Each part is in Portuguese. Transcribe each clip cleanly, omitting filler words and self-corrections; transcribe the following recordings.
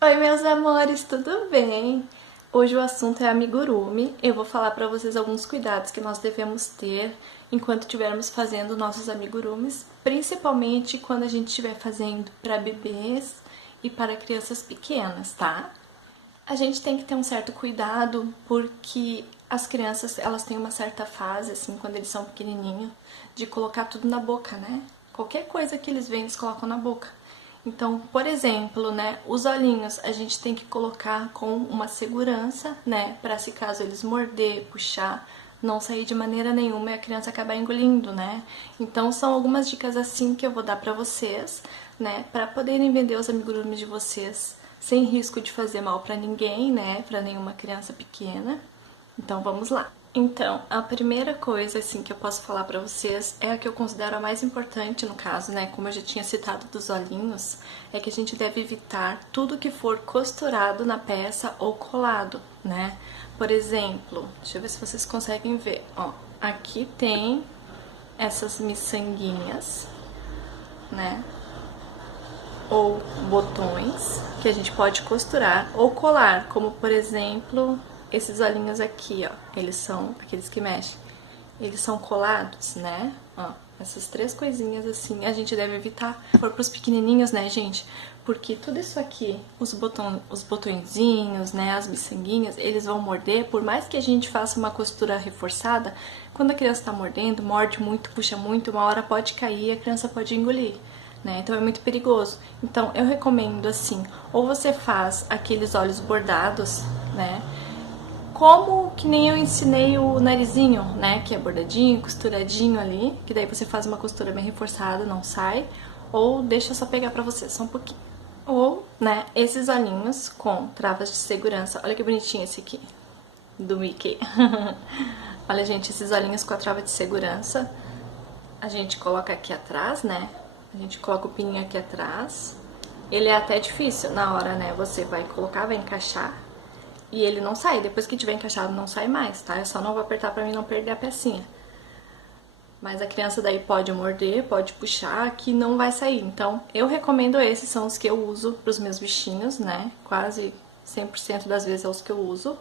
Oi, meus amores, tudo bem? Hoje o assunto é amigurumi. Eu vou falar para vocês alguns cuidados que nós devemos ter enquanto estivermos fazendo nossos amigurumis, principalmente quando a gente estiver fazendo para bebês e para crianças pequenas, tá? A gente tem que ter um certo cuidado porque as crianças, elas têm uma certa fase, assim, quando eles são pequenininhos, de colocar tudo na boca, né? Qualquer coisa que eles veem, eles colocam na boca. Então, por exemplo, né, os olhinhos a gente tem que colocar com uma segurança, né, para se caso eles morder, puxar, não sair de maneira nenhuma e a criança acabar engolindo, né? Então, são algumas dicas assim que eu vou dar para vocês, né, para poderem vender os amigurumis de vocês sem risco de fazer mal para ninguém, né, para nenhuma criança pequena. Então, vamos lá. Então, a primeira coisa assim que eu posso falar para vocês é a que eu considero a mais importante no caso, né? Como eu já tinha citado dos olhinhos, é que a gente deve evitar tudo que for costurado na peça ou colado, né? Por exemplo, deixa eu ver se vocês conseguem ver, ó, aqui tem essas miçanguinhas, né? Ou botões que a gente pode costurar ou colar, como por exemplo esses olhinhos aqui, ó, eles são aqueles que mexem, eles são colados, né? Ó, essas três coisinhas assim a gente deve evitar. Se for pros pequenininhos, né, gente? Porque tudo isso aqui, os botõezinhos, né, as miçanguinhas, eles vão morder, por mais que a gente faça uma costura reforçada, quando a criança tá mordendo, morde muito, puxa muito, uma hora pode cair e a criança pode engolir. Né? Então é muito perigoso. Então eu recomendo assim, ou você faz aqueles olhos bordados, né? Como que nem eu ensinei o narizinho, né? Que é bordadinho, costuradinho ali, que daí você faz uma costura bem reforçada, não sai. Ou deixa eu só pegar pra você, só um pouquinho. Ou, né, esses olhinhos com travas de segurança. Olha que bonitinho esse aqui, do Mickey. Olha, gente, esses olhinhos com a trava de segurança. A gente coloca aqui atrás, né? A gente coloca o pininho aqui atrás. Ele é até difícil na hora, né? Você vai colocar, vai encaixar e ele não sai. Depois que tiver encaixado, não sai mais, tá? Eu só não vou apertar pra mim não perder a pecinha. Mas a criança daí pode morder, pode puxar, que não vai sair. Então, eu recomendo esses, são os que eu uso pros meus bichinhos, né? Quase 100% das vezes é os que eu uso.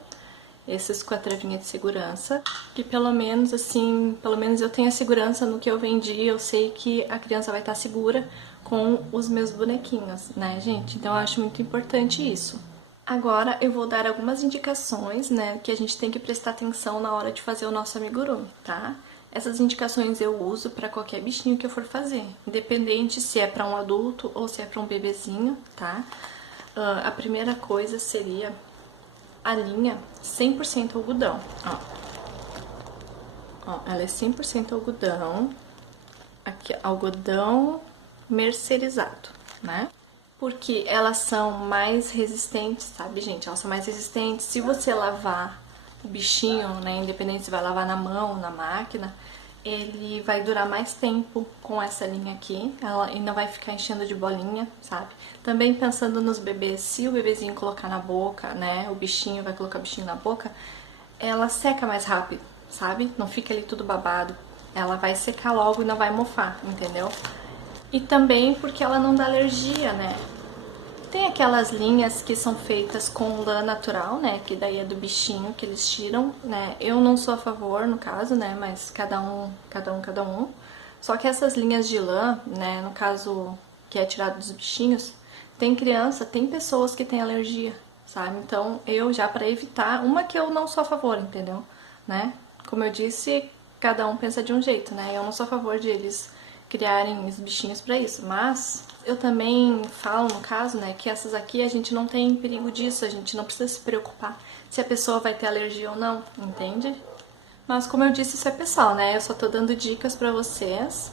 Esses com a travinha de segurança, que pelo menos assim, pelo menos eu tenho a segurança no que eu vendi, eu sei que a criança vai estar segura com os meus bonequinhos, né, gente? Então eu acho muito importante isso. Agora eu vou dar algumas indicações, né, que a gente tem que prestar atenção na hora de fazer o nosso amigurumi, tá? Essas indicações eu uso para qualquer bichinho que eu for fazer, independente se é para um adulto ou se é para um bebezinho, tá? A primeira coisa seria a linha 100% algodão, ó. Ó, ela é 100% algodão, aqui, algodão mercerizado, né? Porque elas são mais resistentes, sabe, gente? Elas são mais resistentes. Se você lavar o bichinho, né, independente se vai lavar na mão ou na máquina, ele vai durar mais tempo com essa linha aqui, ela ainda vai ficar enchendo de bolinha, sabe? Também pensando nos bebês, se o bebezinho colocar na boca, né, o bichinho vai colocar o bichinho na boca, ela seca mais rápido, sabe? Não fica ali tudo babado, ela vai secar logo e não vai mofar, entendeu? E também porque ela não dá alergia, né? Tem aquelas linhas que são feitas com lã natural, né? Que daí é do bichinho que eles tiram, né? Eu não sou a favor, no caso, né? Mas cada um. Só que essas linhas de lã, né? No caso que é tirado dos bichinhos, tem criança, tem pessoas que têm alergia, sabe? Então eu já para evitar, uma que eu não sou a favor, entendeu? Né? Como eu disse, cada um pensa de um jeito, né? Eu não sou a favor de eles criarem os bichinhos para isso, mas eu também falo no caso, né, que essas aqui a gente não tem perigo disso, a gente não precisa se preocupar se a pessoa vai ter alergia ou não, entende? Mas como eu disse, isso é pessoal, né? Eu só tô dando dicas para vocês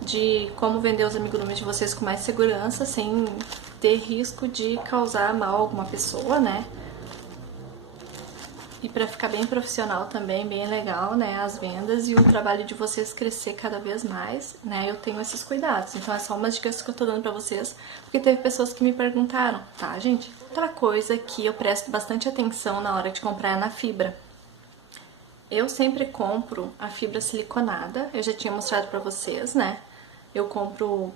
de como vender os amigurumis de vocês com mais segurança, sem ter risco de causar mal a alguma pessoa, né? E para ficar bem profissional também, bem legal, né, as vendas e o trabalho de vocês crescer cada vez mais, né, eu tenho esses cuidados. Então é só umas dicas que eu tô dando pra vocês, porque teve pessoas que me perguntaram, tá, gente? Outra coisa que eu presto bastante atenção na hora de comprar é na fibra. Eu sempre compro a fibra siliconada, eu já tinha mostrado pra vocês, né? Eu compro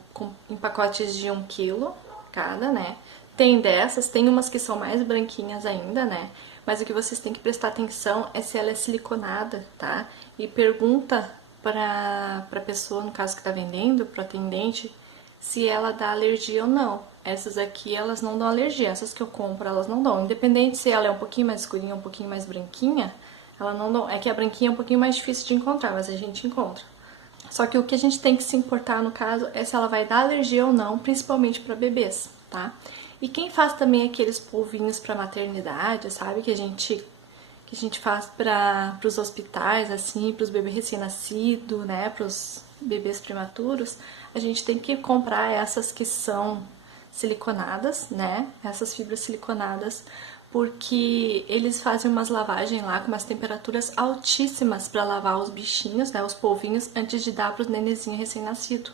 em pacotes de 1 quilo cada, né? Tem dessas, tem umas que são mais branquinhas ainda, né? Mas o que vocês têm que prestar atenção é se ela é siliconada, tá? E pergunta pra pessoa, no caso que tá vendendo, pro atendente, se ela dá alergia ou não. Essas aqui, elas não dão alergia. Essas que eu compro, elas não dão. Independente se ela é um pouquinho mais escurinha, um pouquinho mais branquinha, ela não dão. É que a branquinha é um pouquinho mais difícil de encontrar, mas a gente encontra. Só que o que a gente tem que se importar, no caso, é se ela vai dar alergia ou não, principalmente para bebês, tá? E quem faz também aqueles polvinhos para maternidade, sabe? Que a gente faz para os hospitais, assim, para os bebês recém-nascidos, né? Para os bebês prematuros, a gente tem que comprar essas que são siliconadas, né? Essas fibras siliconadas, porque eles fazem umas lavagens lá com umas temperaturas altíssimas para lavar os bichinhos, né? Os polvinhos, antes de dar para os nenezinhos recém-nascidos.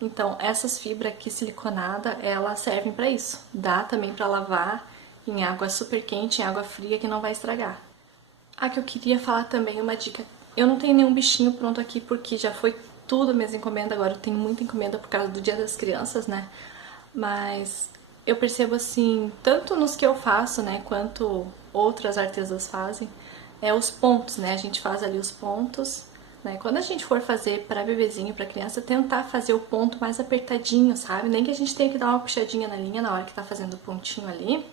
Então, essas fibras aqui siliconada, elas servem para isso. Dá também para lavar em água super quente, em água fria, que não vai estragar. Ah, que eu queria falar também uma dica. Eu não tenho nenhum bichinho pronto aqui porque já foi tudo minhas encomendas. Agora eu tenho muita encomenda por causa do Dia das Crianças, né? Mas eu percebo assim, tanto nos que eu faço, né, quanto outras artesãs fazem, os pontos, né? A gente faz ali os pontos, né? Quando a gente for fazer para bebezinho, para criança, tentar fazer o ponto mais apertadinho, sabe? Nem que a gente tenha que dar uma puxadinha na linha na hora que tá fazendo o pontinho ali.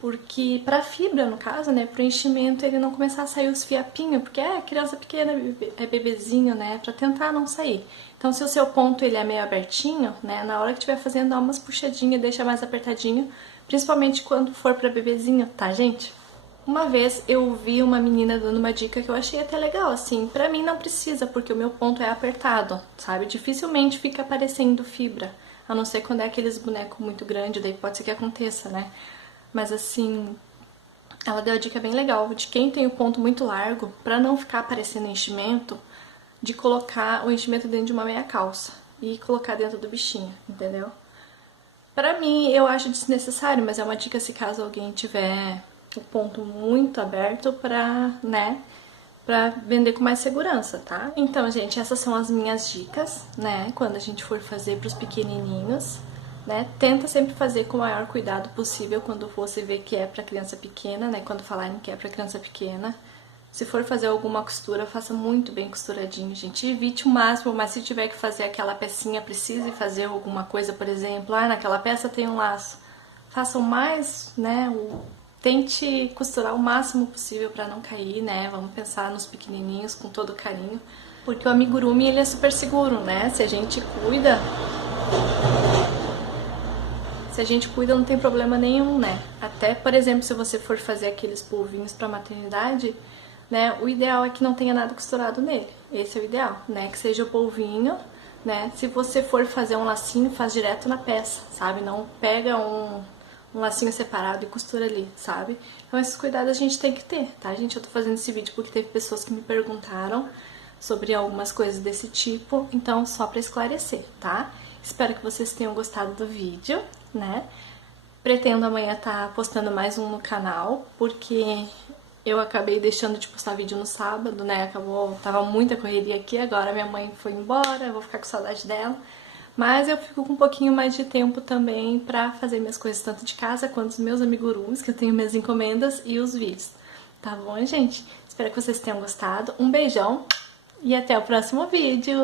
Porque pra fibra, no caso, né, pro enchimento ele não começar a sair os fiapinhos, porque é criança pequena, é bebezinho, né, pra tentar não sair. Então se o seu ponto ele é meio abertinho, né, na hora que estiver fazendo dá umas puxadinhas, deixa mais apertadinho, principalmente quando for pra bebezinho, tá, gente? Uma vez eu vi uma menina dando uma dica que eu achei até legal, assim, pra mim não precisa, porque o meu ponto é apertado, sabe? Dificilmente fica aparecendo fibra, a não ser quando é aqueles bonecos muito grandes, daí pode ser que aconteça, né? Mas assim, ela deu a dica bem legal de quem tem o ponto muito largo, pra não ficar aparecendo enchimento, de colocar o enchimento dentro de uma meia calça e colocar dentro do bichinho, entendeu? Pra mim, eu acho desnecessário, mas é uma dica se caso alguém tiver o ponto muito aberto pra vender com mais segurança, tá? Então, gente, essas são as minhas dicas, né, quando a gente for fazer pros pequenininhos. Né? Tenta sempre fazer com o maior cuidado possível quando você vê que é para criança pequena, né? Quando falarem que é para criança pequena. Se for fazer alguma costura, faça muito bem costuradinho, gente. Evite o máximo, mas se tiver que fazer aquela pecinha, precise fazer alguma coisa, por exemplo, naquela peça tem um laço. Faça o mais, né? Tente costurar o máximo possível para não cair, né? Vamos pensar nos pequenininhos com todo carinho, porque o amigurumi ele é super seguro, né? Se a gente cuida, não tem problema nenhum, né? Até, por exemplo, se você for fazer aqueles polvinhos pra maternidade, né? O ideal é que não tenha nada costurado nele. Esse é o ideal, né? Que seja o polvinho, né? Se você for fazer um lacinho, faz direto na peça, sabe? Não pega um lacinho separado e costura ali, sabe? Então esses cuidados a gente tem que ter, tá, gente? Eu tô fazendo esse vídeo porque teve pessoas que me perguntaram sobre algumas coisas desse tipo, então só pra esclarecer, tá? Espero que vocês tenham gostado do vídeo, né? Pretendo amanhã estar postando mais um no canal, porque eu acabei deixando de postar vídeo no sábado, né? Tava muita correria aqui, agora minha mãe foi embora, eu vou ficar com saudade dela. Mas eu fico com um pouquinho mais de tempo também pra fazer minhas coisas, tanto de casa quanto os meus amigurumis, que eu tenho minhas encomendas, e os vídeos. Tá bom, gente? Espero que vocês tenham gostado. Um beijão e até o próximo vídeo!